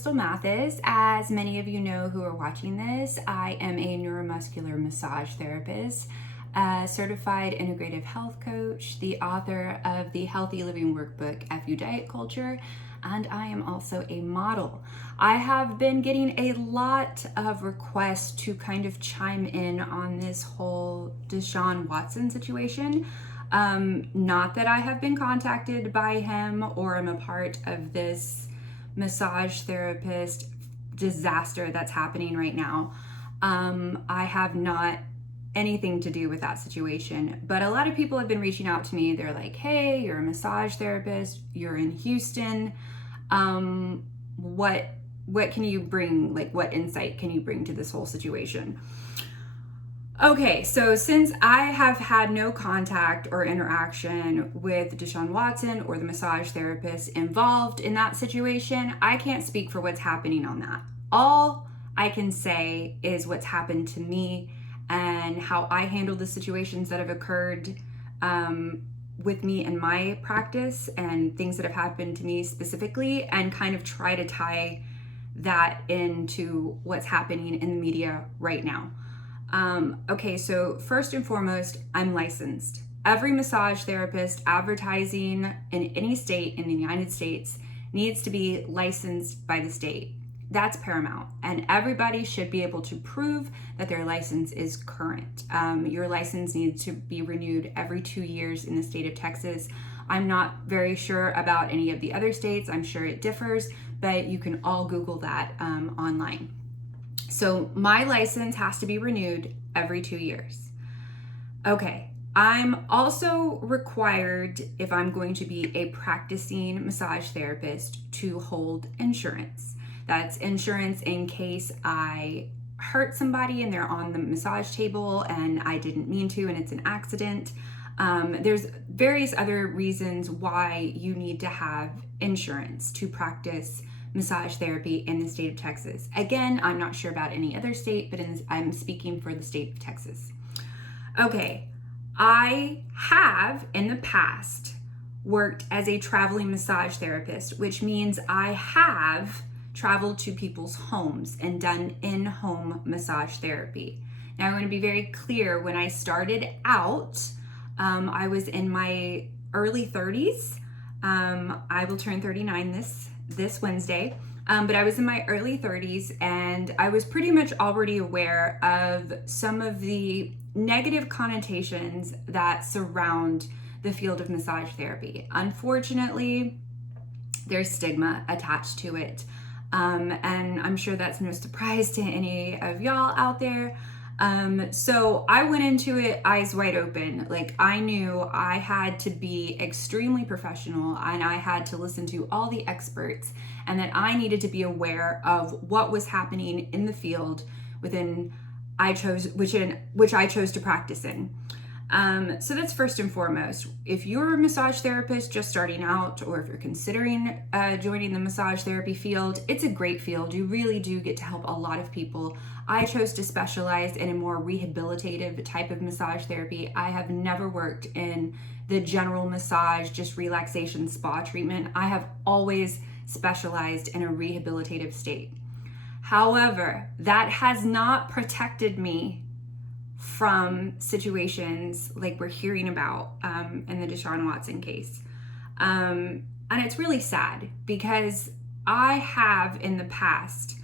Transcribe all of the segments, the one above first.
Crystal Mathis. As many of you know who are watching this, I am a neuromuscular massage therapist, a certified integrative health coach, the author of the Healthy Living Workbook, FU Diet Culture, and I am also a model. I have been getting a lot of requests to kind of chime in on this whole Deshaun Watson situation. Not that I have been contacted by him or am a part of this massage therapist disaster that's happening right now. I have not anything to do with that situation, but a lot of people have been reaching out to me. They're like, hey, you're a massage therapist, you're in Houston. What can you bring? Like, what insight can you bring to this whole situation? Okay, so since I have had no contact or interaction with Deshaun Watson or the massage therapist involved in that situation, I can't speak for what's happening on that. All I can say is what's happened to me and how I handle the situations that have occurred with me in my practice and things that have happened to me specifically, and kind of try to tie that into what's happening in the media right now. Okay, so first and foremost, I'm licensed. Every massage therapist advertising in any state in the United States needs to be licensed by the state. That's paramount, and everybody should be able to prove that their license is current. Your license needs to be renewed every 2 years in the state of Texas. I'm not very sure about any of the other states. I'm sure it differs, but you can all Google that online. So my license has to be renewed every 2 years. Okay, I'm also required, if I'm going to be a practicing massage therapist, to hold insurance. That's insurance in case I hurt somebody and they're on the massage table and I didn't mean to and it's an accident. There's various other reasons why you need to have insurance to practice massage therapy in the state of Texas. Again, I'm not sure about any other state, but I'm speaking for the state of Texas. Okay, I have in the past worked as a traveling massage therapist, which means I have traveled to people's homes and done in-home massage therapy. Now, I want to be very clear. When I started out, I was in my early 30s. I will turn 39 this Wednesday, but I was in my early 30s, and I was pretty much already aware of some of the negative connotations that surround the field of massage therapy. Unfortunately, there's stigma attached to it, and I'm sure that's no surprise to any of y'all out there. So I went into it eyes wide open. Like, I knew I had to be extremely professional and I had to listen to all the experts, and that I needed to be aware of what was happening in the field which I chose to practice in. So that's first and foremost. If you're a massage therapist just starting out, or if you're considering joining the massage therapy field, it's a great field. You really do get to help a lot of people. I chose to specialize in a more rehabilitative type of massage therapy. I have never worked in the general massage, just relaxation spa treatment. I have always specialized in a rehabilitative state. However, that has not protected me from situations like we're hearing about in the Deshaun Watson case. And it's really sad because I have in the past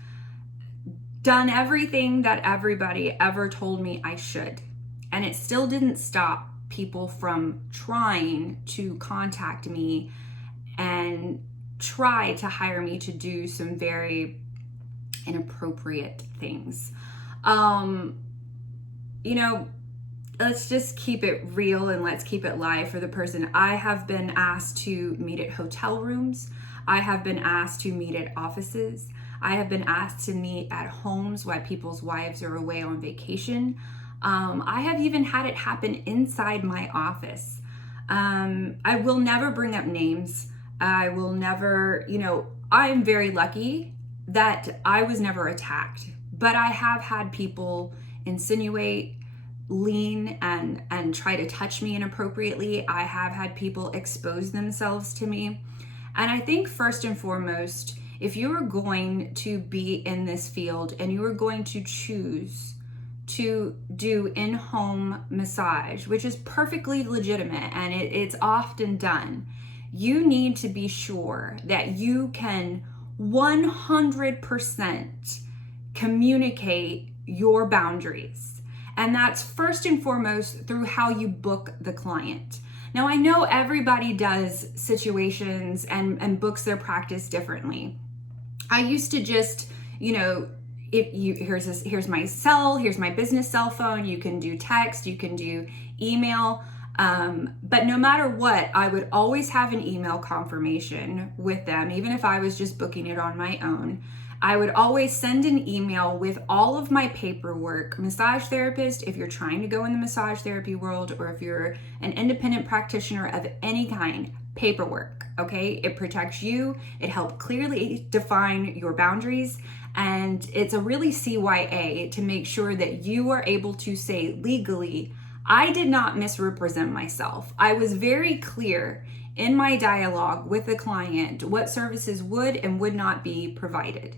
done everything that everybody ever told me I should, and it still didn't stop people from trying to contact me and try to hire me to do some very inappropriate things. Let's just keep it real and let's keep it live for the person. I have been asked to meet at hotel rooms. I have been asked to meet at offices. I have been asked to meet at homes while people's wives are away on vacation. I have even had it happen inside my office. I will never bring up names. I will never, I'm very lucky that I was never attacked, but I have had people insinuate, lean, and try to touch me inappropriately. I have had people expose themselves to me. And I think first and foremost, If you are going to be in this field and you are going to choose to do in-home massage, which is perfectly legitimate and it's often done, you need to be sure that you can 100% communicate your boundaries. And that's first and foremost through how you book the client. Now, I know everybody does situations and books their practice differently. I used to just, here's my business cell phone. You can do text, you can do email. But no matter what, I would always have an email confirmation with them, even if I was just booking it on my own. I would always send an email with all of my paperwork. Massage therapist, if you're trying to go in the massage therapy world, or if you're an independent practitioner of any kind, paperwork, okay? It protects you. It helps clearly define your boundaries. And it's a really CYA to make sure that you are able to say legally, I did not misrepresent myself. I was very clear in my dialogue with the client what services would and would not be provided.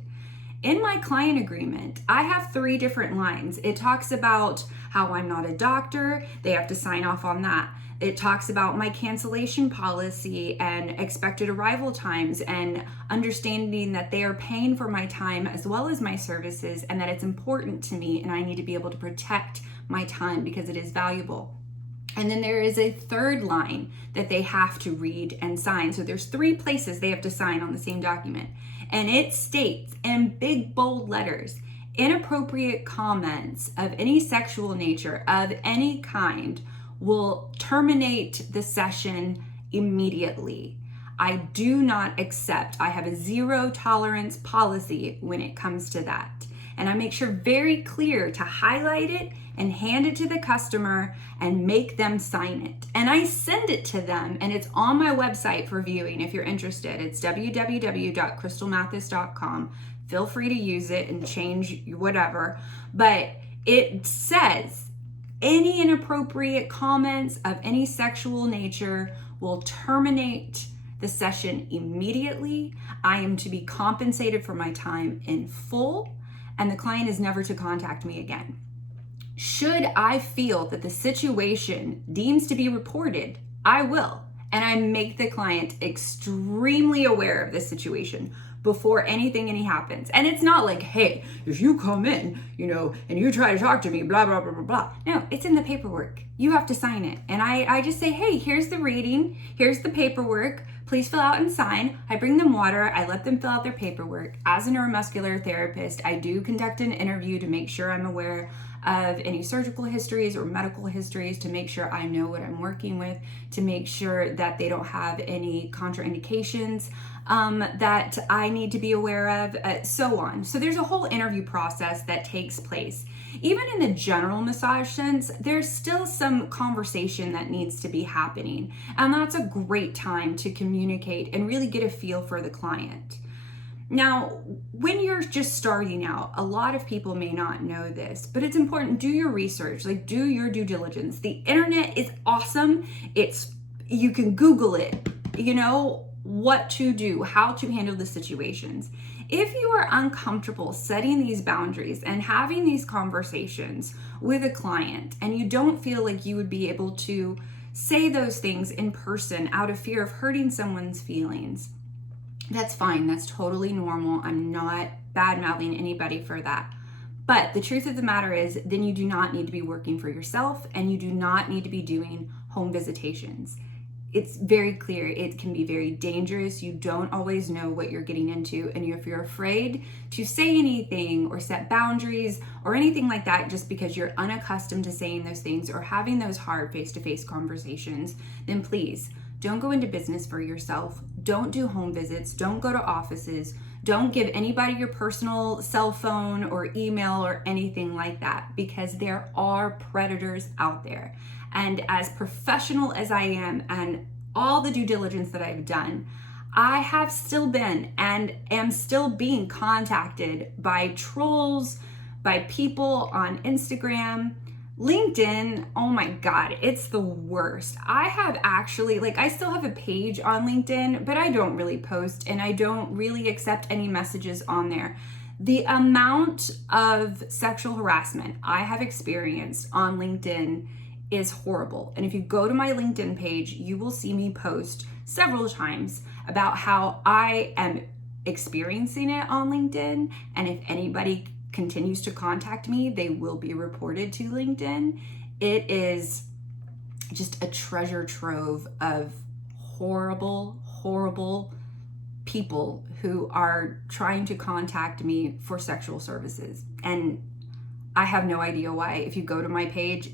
In my client agreement, I have 3 different lines. It talks about how I'm not a doctor. They have to sign off on that. It talks about my cancellation policy and expected arrival times and understanding that they are paying for my time as well as my services, and that it's important to me and I need to be able to protect my time because it is valuable. And then there is a 3rd line that they have to read and sign. So there's 3 places they have to sign on the same document. And it states in big bold letters, inappropriate comments of any sexual nature of any kind will terminate the session immediately. I do not accept. I have a 0 tolerance policy when it comes to that. And I make sure very clear to highlight it and hand it to the customer and make them sign it. And I send it to them, and it's on my website for viewing if you're interested. It's www.crystalmathis.com. Feel free to use it and change whatever. But it says any inappropriate comments of any sexual nature will terminate the session immediately. I am to be compensated for my time in full, and the client is never to contact me again. Should I feel that the situation deems to be reported, I will. And I make the client extremely aware of this situation before anything happens. And it's not like, hey, if you come in, and you try to talk to me, blah, blah, blah, blah, blah. No, it's in the paperwork. You have to sign it. And I just say, hey, here's the rating. Here's the paperwork. Please fill out and sign. I bring them water. I let them fill out their paperwork. As a neuromuscular therapist, I do conduct an interview to make sure I'm aware of any surgical histories or medical histories, to make sure I know what I'm working with, to make sure that they don't have any contraindications that I need to be aware of, so on. So there's a whole interview process that takes place. Even in the general massage sense, there's still some conversation that needs to be happening. And that's a great time to communicate and really get a feel for the client. Now, when you're just starting out, a lot of people may not know this, but it's important. Do your research, do your due diligence. The internet is awesome. You can Google it, what to do, how to handle the situations. If you are uncomfortable setting these boundaries and having these conversations with a client, and you don't feel like you would be able to say those things in person out of fear of hurting someone's feelings, that's fine. That's totally normal. I'm not bad-mouthing anybody for that. But the truth of the matter is, then you do not need to be working for yourself, and you do not need to be doing home visitations. It's very clear. It can be very dangerous. You don't always know what you're getting into. And if you're afraid to say anything or set boundaries or anything like that, just because you're unaccustomed to saying those things or having those hard face-to-face conversations, then please don't go into business for yourself. Don't do home visits. Don't go to offices. Don't give anybody your personal cell phone or email or anything like that, because there are predators out there. And as professional as I am and all the due diligence that I've done, I have still been and am still being contacted by trolls, by people on Instagram, LinkedIn, oh my God, it's the worst. I have actually, like, I still have a page on LinkedIn, but I don't really post and I don't really accept any messages on there. The amount of sexual harassment I have experienced on LinkedIn is horrible. And if you go to my LinkedIn page, you will see me post several times about how I am experiencing it on LinkedIn. And if anybody continues to contact me, they will be reported to LinkedIn. It is just a treasure trove of horrible, horrible people who are trying to contact me for sexual services. And I have no idea why. If you go to my page,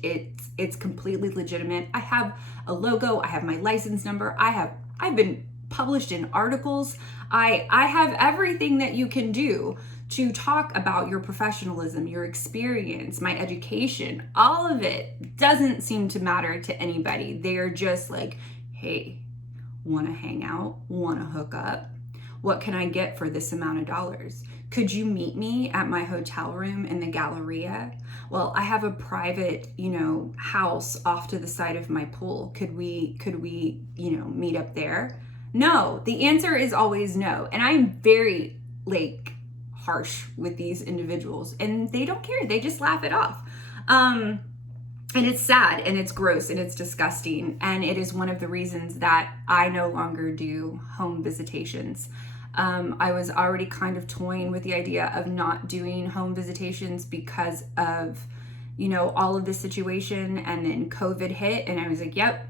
it's completely legitimate. I have a logo, I have my license number, I've been published in articles. I have everything that you can do to talk about your professionalism, your experience, my education. All of it doesn't seem to matter to anybody. They're just like, hey, wanna hang out? Wanna hook up? What can I get for this amount of dollars? Could you meet me at my hotel room in the Galleria? Well, I have a private, house off to the side of my pool. Could we, meet up there? No, the answer is always no. And I'm very harsh with these individuals and they don't care. They just laugh it off. And it's sad and it's gross and it's disgusting. And it is one of the reasons that I no longer do home visitations. I was already kind of toying with the idea of not doing home visitations because of, all of this situation. And then COVID hit and I was like, yep,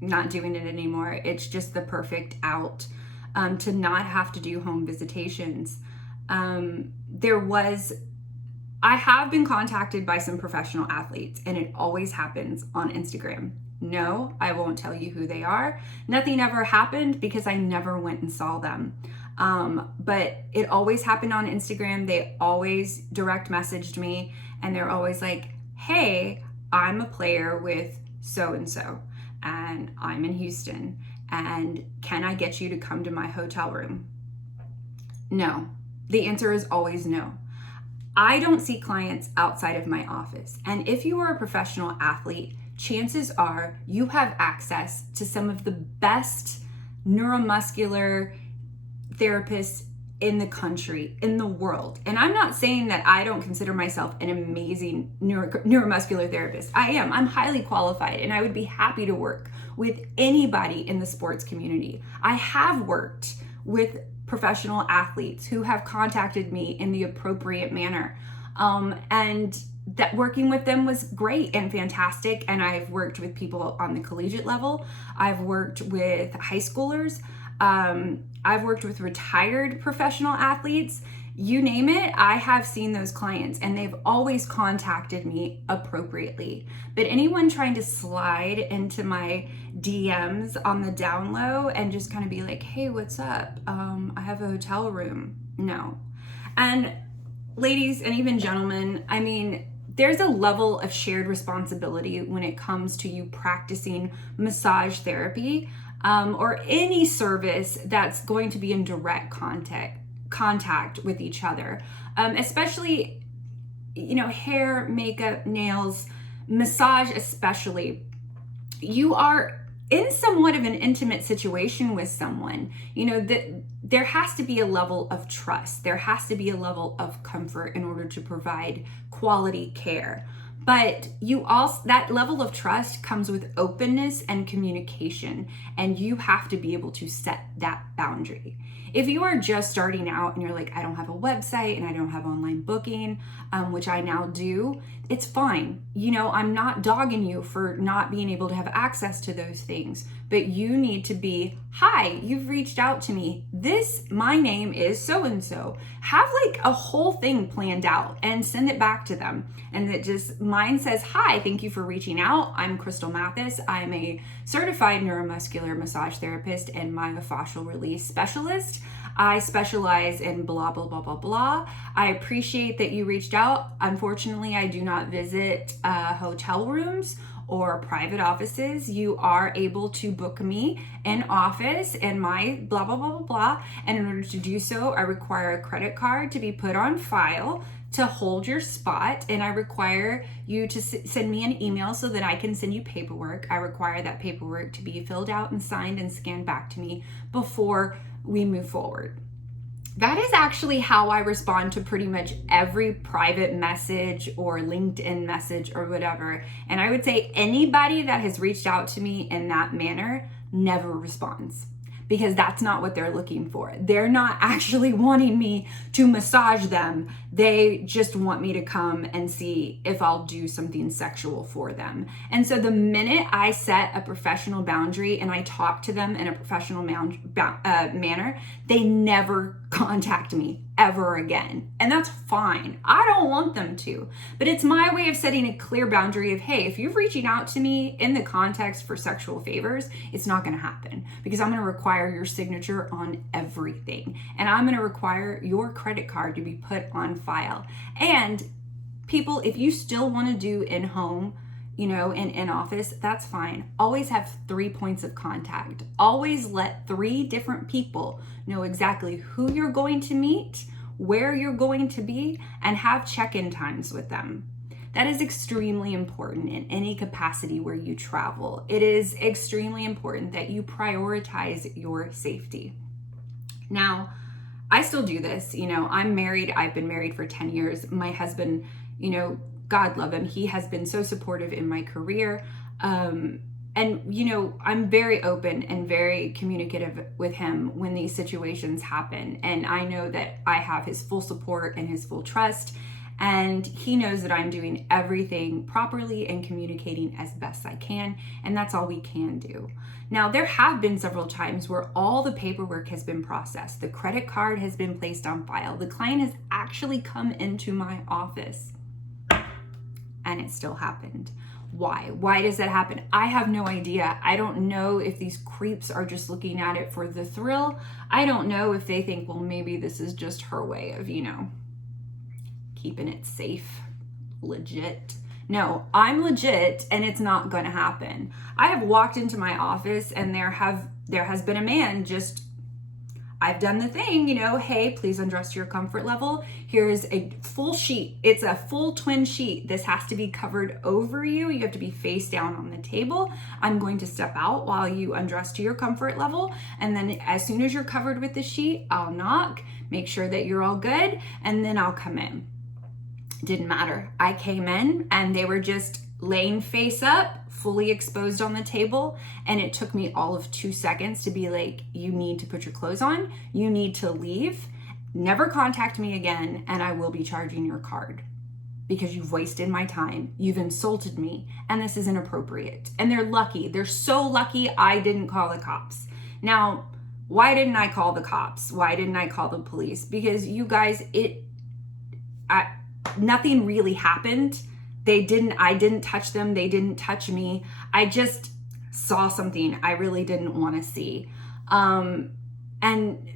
not doing it anymore. It's just the perfect out to not have to do home visitations. I have been contacted by some professional athletes and it always happens on Instagram. No, I won't tell you who they are. Nothing ever happened because I never went and saw them. But it always happened on Instagram. They always direct messaged me and they're always like, hey, I'm a player with so-and-so and I'm in Houston and can I get you to come to my hotel room? No. The answer is always no. I don't see clients outside of my office. And if you are a professional athlete, chances are you have access to some of the best neuromuscular therapists in the country, in the world. And I'm not saying that I don't consider myself an amazing neuromuscular therapist. I am. I'm highly qualified and I would be happy to work with anybody in the sports community. I have worked with professional athletes who have contacted me in the appropriate manner. And that working with them was great and fantastic. And I've worked with people on the collegiate level. I've worked with high schoolers. I've worked with retired professional athletes. You name it, I have seen those clients and they've always contacted me appropriately. But anyone trying to slide into my DMs on the down low and just kind of be like, hey, what's up? I have a hotel room. No. And ladies and even gentlemen, I mean, there's a level of shared responsibility when it comes to you practicing massage therapy or any service that's going to be in direct contact with each other, especially, hair, makeup, nails, massage especially. You are in somewhat of an intimate situation with someone. There has to be a level of trust. There has to be a level of comfort in order to provide quality care. But that level of trust comes with openness and communication, and you have to be able to set that boundary. If you are just starting out and you're like, I don't have a website and I don't have online booking, which I now do, it's fine. I'm not dogging you for not being able to have access to those things, but you need to be, hi, you've reached out to me. My name is so-and-so. Have a whole thing planned out and send it back to them. And that just, mine says, hi, thank you for reaching out. I'm Crystal Mathis. I'm a certified neuromuscular massage therapist and myofascial release specialist. I specialize in blah, blah, blah, blah, blah. I appreciate that you reached out. Unfortunately, I do not visit hotel rooms or private offices, you are able to book me in office and my blah, blah, blah, blah, blah. And in order to do so, I require a credit card to be put on file to hold your spot, and I require you to send me an email so that I can send you paperwork. I require that paperwork to be filled out and signed and scanned back to me before we move forward. That is actually how I respond to pretty much every private message or LinkedIn message or whatever. And I would say anybody that has reached out to me in that manner never responds, because that's not what they're looking for. They're not actually wanting me to massage them. They just want me to come and see if I'll do something sexual for them. And so the minute I set a professional boundary and I talk to them in a professional manner, they never contact me ever again. And that's fine. I don't want them to. But it's my way of setting a clear boundary of, hey, if you're reaching out to me in the context for sexual favors, it's not going to happen, because I'm going to require your signature on everything. And I'm going to require your credit card to be put on file. And people, if you still want to do in-home, and in office, that's fine. Always have 3 points of contact. Always let 3 different people know exactly who you're going to meet, where you're going to be, and have check-in times with them. That is extremely important in any capacity where you travel. It is extremely important that you prioritize your safety. Now, I still do this. I'm married. I've been married for 10 years. My husband, God love him, he has been so supportive in my career. And I'm very open and very communicative with him when these situations happen. And I know that I have his full support and his full trust. And he knows that I'm doing everything properly and communicating as best I can. And that's all we can do. Now, there have been several times where all the paperwork has been processed. The credit card has been placed on file. The client has actually come into my office. And it still happened. Why? Why does that happen? I have no idea. I don't know if these creeps are just looking at it for the thrill. I don't know if they think, well, maybe this is just her way of, keeping it safe, legit. No, I'm legit, and it's not going to happen. I have walked into my office and there has been a man just, I've done the thing, hey, please undress to your comfort level. Here's a full sheet. It's a full twin sheet. This has to be covered over you. You have to be face down on the table. I'm going to step out while you undress to your comfort level. And then as soon as you're covered with the sheet, I'll knock, make sure that you're all good, and then I'll come in. Didn't matter. I came in and they were just laying face up, fully exposed on the table, and it took me all of 2 seconds to be like, you need to put your clothes on, you need to leave, never contact me again, and I will be charging your card because you've wasted my time, you've insulted me, and this is inappropriate. And they're lucky, they're so lucky I didn't call the cops. Now, why didn't I call the cops? Why didn't I call the police? Because you guys, nothing really happened. I didn't touch them. They didn't touch me. I just saw something I really didn't want to see. And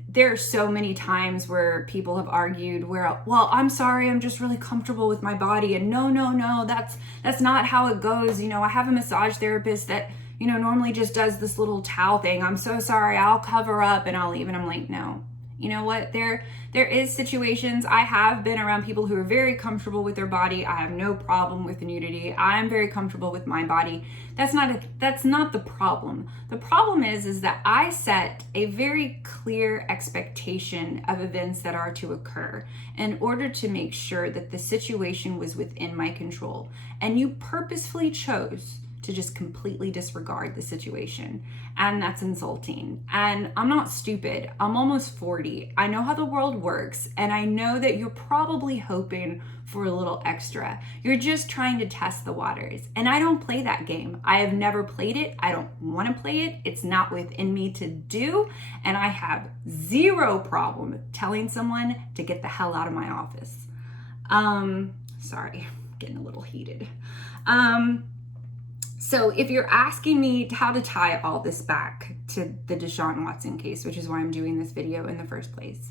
there are so many times where people have argued where, well, I'm sorry, I'm just really comfortable with my body. And no, that's not how it goes. I have a massage therapist that, normally just does this little towel thing. I'm so sorry, I'll cover up and I'll leave. And I'm like, no. You know what? There is situations. I have been around people who are very comfortable with their body. I have no problem with nudity. I'm very comfortable with my body. That's not the problem. The problem is that I set a very clear expectation of events that are to occur in order to make sure that the situation was within my control. And you purposefully chose to just completely disregard the situation. And that's insulting. And I'm not stupid. I'm almost 40. I know how the world works. And I know that you're probably hoping for a little extra. You're just trying to test the waters. And I don't play that game. I have never played it. I don't want to play it. It's not within me to do. And I have zero problem telling someone to get the hell out of my office. Sorry, I'm getting a little heated. So if you're asking me how to tie all this back to the Deshaun Watson case, which is why I'm doing this video in the first place,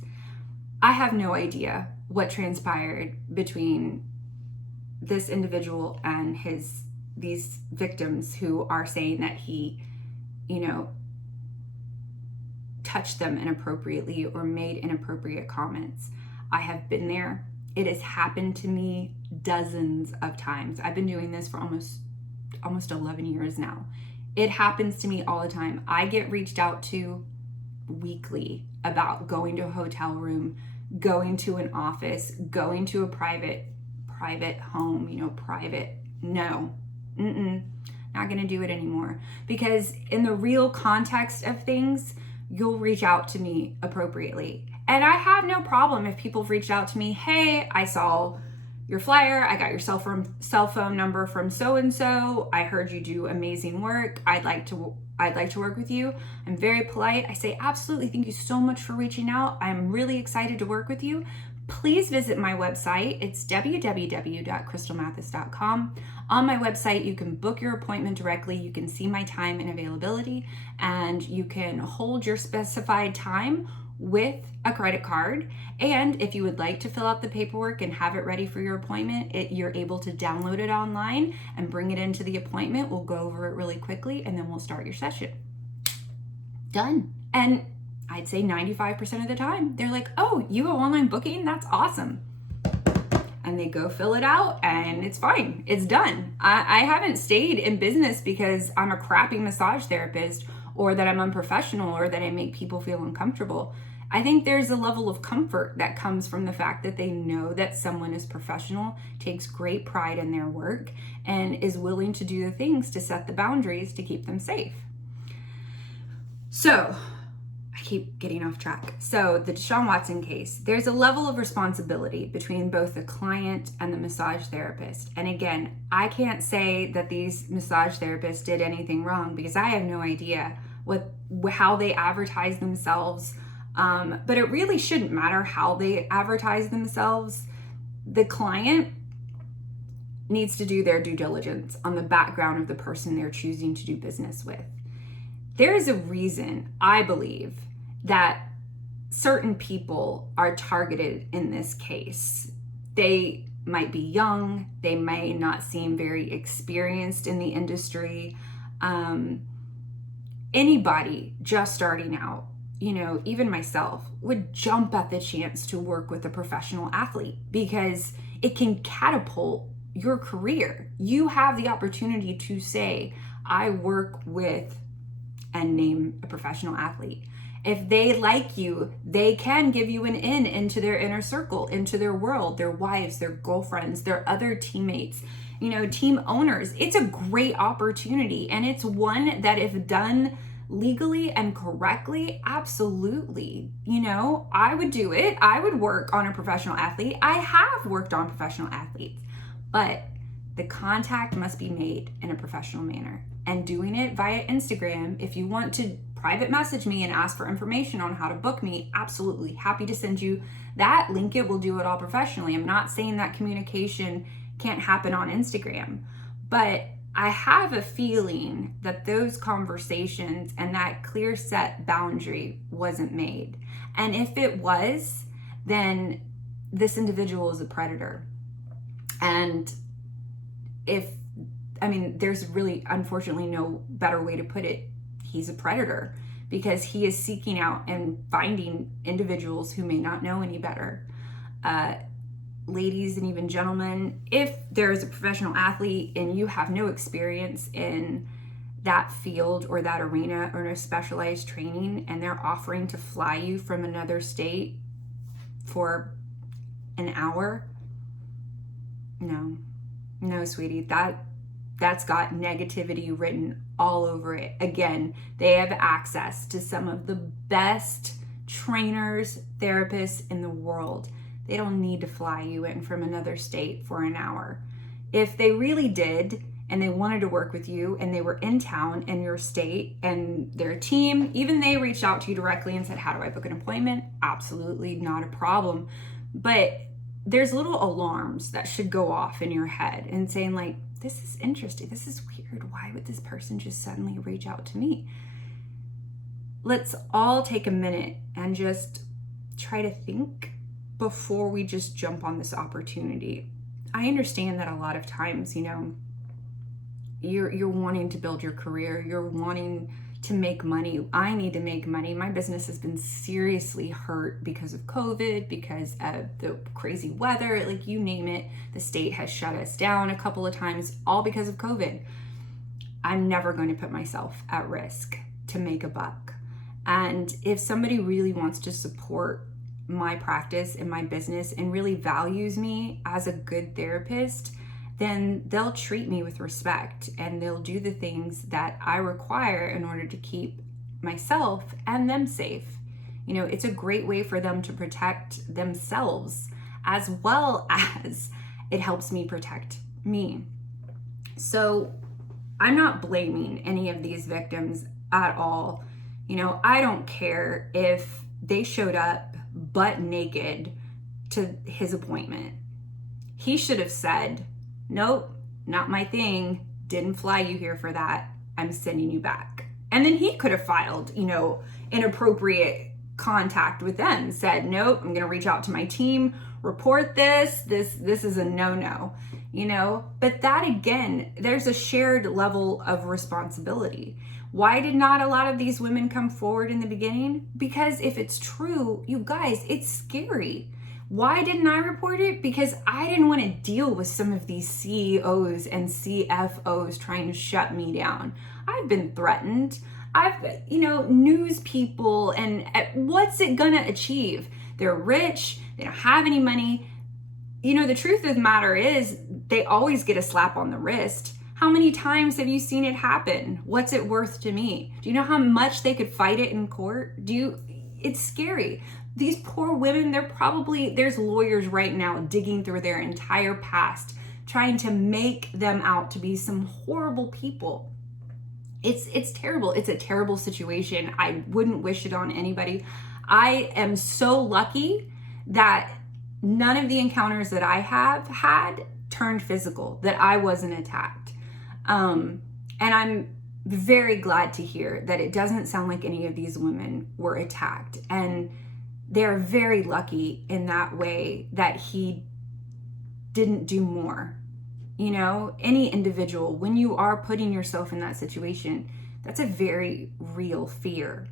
I have no idea what transpired between this individual and his these victims who are saying that he, you know, touched them inappropriately or made inappropriate comments. I have been there. It has happened to me dozens of times. I've been doing this for almost 11 years now. It happens to me all the time. I get reached out to weekly about going to a hotel room, going to an office, going to a private home, you know, no, not gonna do it anymore. Because in the real context of things, you'll reach out to me appropriately. And I have no problem if people have reached out to me, hey, I saw your flyer, I got your cell phone number from so-and-so, I heard you do amazing work, I'd like to work with you. I'm very polite. I say, absolutely, thank you so much for reaching out. I'm really excited to work with you. Please visit my website. It's www.crystalmathis.com. On my website, you can book your appointment directly. You can see my time and availability, and you can hold your specified time with a credit card. And if you would like to fill out the paperwork and have it ready for your appointment, you're able to download it online and bring it into the appointment. We'll go over it really quickly, and then we'll start your session. Done. And I'd say 95% of the time, they're like, oh, you have online booking? That's awesome. And they go fill it out, and it's fine. It's done. I haven't stayed in business because I'm a crappy massage therapist, or that I'm unprofessional, or that I make people feel uncomfortable. I think there's a level of comfort that comes from the fact that they know that someone is professional, takes great pride in their work, and is willing to do the things to set the boundaries to keep them safe. So, I keep getting off track. So, the Deshaun Watson case, there's a level of responsibility between both the client and the massage therapist. And again, I can't say that these massage therapists did anything wrong because I have no idea how they advertise themselves. But it really shouldn't matter how they advertise themselves. The client needs to do their due diligence on the background of the person they're choosing to do business with. There is a reason, I believe, that certain people are targeted in this case. They might be young, they may not seem very experienced in the industry. Anybody just starting out, you know, even myself, would jump at the chance to work with a professional athlete because it can catapult your career. You have the opportunity to say, I work with, and name a professional athlete. If they like you, they can give you an in into their inner circle, into their world, their wives, their girlfriends, their other teammates, you know, team owners. It's a great opportunity, and it's one that, if done legally and correctly, absolutely, you know, I would do it. I would work on a professional athlete. I have worked on professional athletes, but the contact must be made in a professional manner, and doing it via Instagram. If you want to private message me and ask for information on how to book me, absolutely happy to send you that link. It will do it all professionally. I'm not saying that communication can't happen on Instagram, but I have a feeling that those conversations and that clear set boundary wasn't made. And if it was, then this individual is a predator. And there's really, unfortunately, no better way to put it. He's a predator because he is seeking out and finding individuals who may not know any better. Ladies and even gentlemen, if there is a professional athlete and you have no experience in that field or that arena or no specialized training, and they're offering to fly you from another state for an hour, no, sweetie, that's got negativity written all over it. Again, they have access to some of the best trainers, therapists in the world. They don't need to fly you in from another state for an hour. If they really did and they wanted to work with you and they were in town in your state and their team, even they reached out to you directly and said, how do I book an appointment? Absolutely not a problem. But there's little alarms that should go off in your head and saying like, this is interesting. This is weird. Why would this person just suddenly reach out to me? Let's all take a minute and just try to think before we just jump on this opportunity. I understand that a lot of times, you know, you're wanting to build your career, you're wanting to make money. I need to make money. My business has been seriously hurt because of COVID, because of the crazy weather, like you name it. The state has shut us down a couple of times, all because of COVID. I'm never going to put myself at risk to make a buck. And if somebody really wants to support my practice and my business and really values me as a good therapist, then they'll treat me with respect and they'll do the things that I require in order to keep myself and them safe. You know, it's a great way for them to protect themselves as well as it helps me protect me. So I'm not blaming any of these victims at all. You know, I don't care if they showed up butt naked to his appointment. He should have said, nope, not my thing. Didn't fly you here for that. I'm sending you back. And then he could have filed, you know, inappropriate contact with them, said, nope, I'm going to reach out to my team, report this is a no-no, you know. But that, again, there's a shared level of responsibility. Why did not a lot of these women come forward in the beginning? Because if it's true, you guys, it's scary. Why didn't I report it? Because I didn't want to deal with some of these CEOs and CFOs trying to shut me down. I've been threatened. I've, you know, news people, and what's it gonna achieve? They're rich, they don't have any money. You know, the truth of the matter is they always get a slap on the wrist. How many times have you seen it happen? What's it worth to me? Do you know how much they could fight it in court? It's scary. These poor women, there's lawyers right now digging through their entire past, trying to make them out to be some horrible people. It's terrible. It's a terrible situation. I wouldn't wish it on anybody. I am so lucky that none of the encounters that I have had turned physical, that I wasn't attacked. And I'm very glad to hear that it doesn't sound like any of these women were attacked. And they're very lucky in that way that he didn't do more. You know, any individual, when you are putting yourself in that situation, that's a very real fear.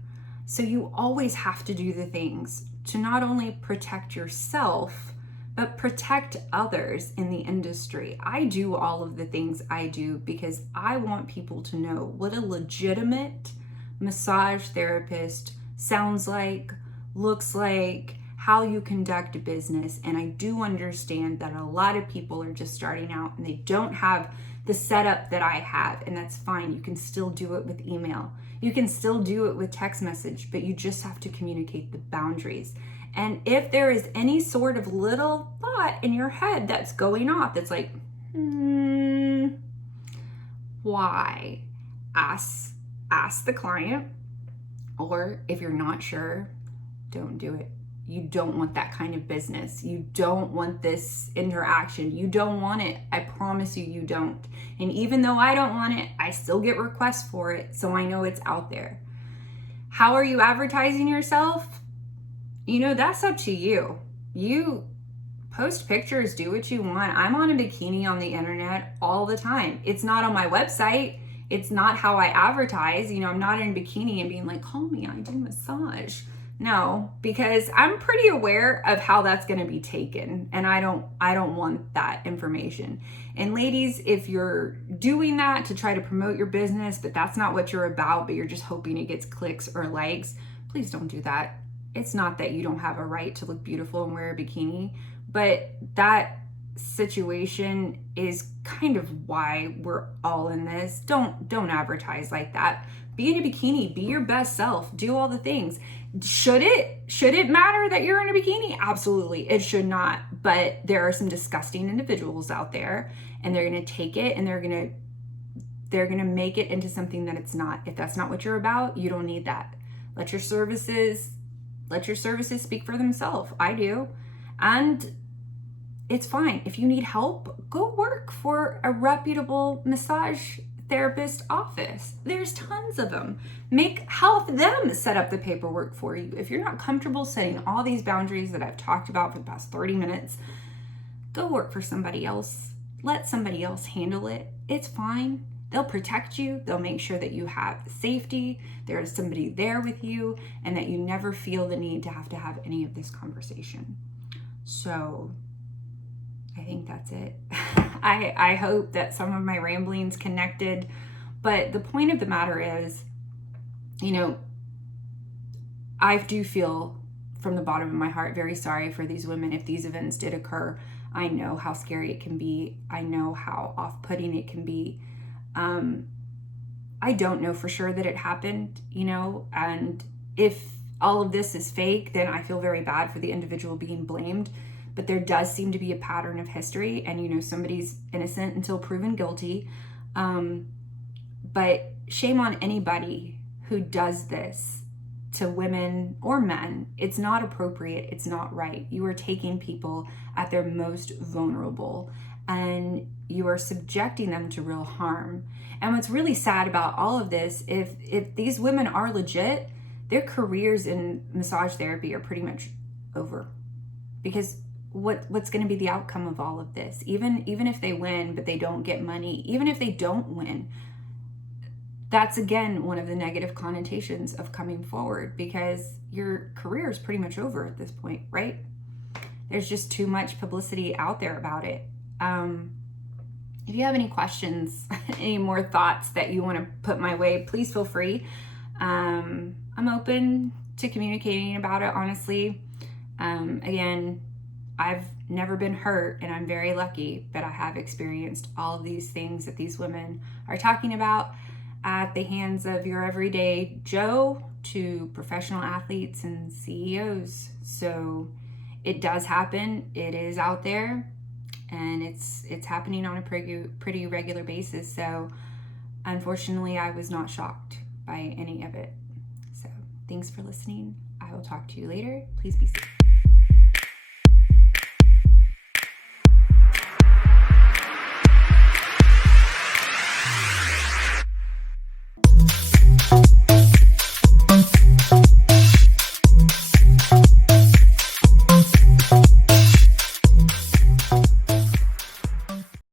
So you always have to do the things to not only protect yourself, but protect others in the industry. I do all of the things I do because I want people to know what a legitimate massage therapist sounds like, looks like, how you conduct a business. And I do understand that a lot of people are just starting out and they don't have the setup that I have, and that's fine. You can still do it with email. You can still do it with text message, but you just have to communicate the boundaries. And if there is any sort of little thought in your head that's going off, that's like, why? Ask the client, or if you're not sure, don't do it. You don't want that kind of business. You don't want this interaction. You don't want it. I promise you, you don't. And even though I don't want it, I still get requests for it, so I know it's out there. How are you advertising yourself? You know, that's up to you. You post pictures, do what you want. I'm on a bikini on the internet all the time. It's not on my website. It's not how I advertise. You know, I'm not in a bikini and being like, call me, I do massage. No, because I'm pretty aware of how that's going to be taken, and I don't want that information. And ladies, if you're doing that to try to promote your business, but that's not what you're about, but you're just hoping it gets clicks or likes, please don't do that. It's not that you don't have a right to look beautiful and wear a bikini, but that situation is kind of why we're all in this. Don't advertise like that. Be in a bikini, be your best self, do all the things. Should it matter that you're in a bikini? Absolutely, it should not. But there are some disgusting individuals out there, and they're going to take it and they're going to make it into something that it's not. If that's not what you're about, you don't need that. Let your services speak for themselves. I do. And it's fine. If you need help, go work for a reputable massage therapist office. There's tons of them. Help them set up the paperwork for you. If you're not comfortable setting all these boundaries that I've talked about for the past 30 minutes, go work for somebody else. Let somebody else handle it. It's fine. They'll protect you. They'll make sure that you have safety. There is somebody there with you, and that you never feel the need to have any of this conversation. So I think that's it. I hope that some of my ramblings connected, but the point of the matter is, I do feel from the bottom of my heart very sorry for these women if these events did occur. I know how scary it can be. I know how off-putting it can be. I don't know for sure that it happened, and if all of this is fake, then I feel very bad for the individual being blamed. But there does seem to be a pattern of history, and somebody's innocent until proven guilty. But shame on anybody who does this to women or men. It's not appropriate. It's not right. You are taking people at their most vulnerable, and you are subjecting them to real harm. And what's really sad about all of this, if these women are legit, their careers in massage therapy are pretty much over. Because what's going to be the outcome of all of this? Even if they win, but they don't get money, even if they don't win, that's again one of the negative connotations of coming forward, because your career is pretty much over at this point, right? There's just too much publicity out there about it. If you have any questions, any more thoughts that you want to put my way, please feel free. I'm open to communicating about it, honestly. Again, I've never been hurt, and I'm very lucky that I have experienced all of these things that these women are talking about at the hands of your everyday Joe to professional athletes and CEOs. So it does happen. It is out there, and it's happening on a pretty regular basis. So unfortunately, I was not shocked by any of it. So thanks for listening. I will talk to you later. Please be safe.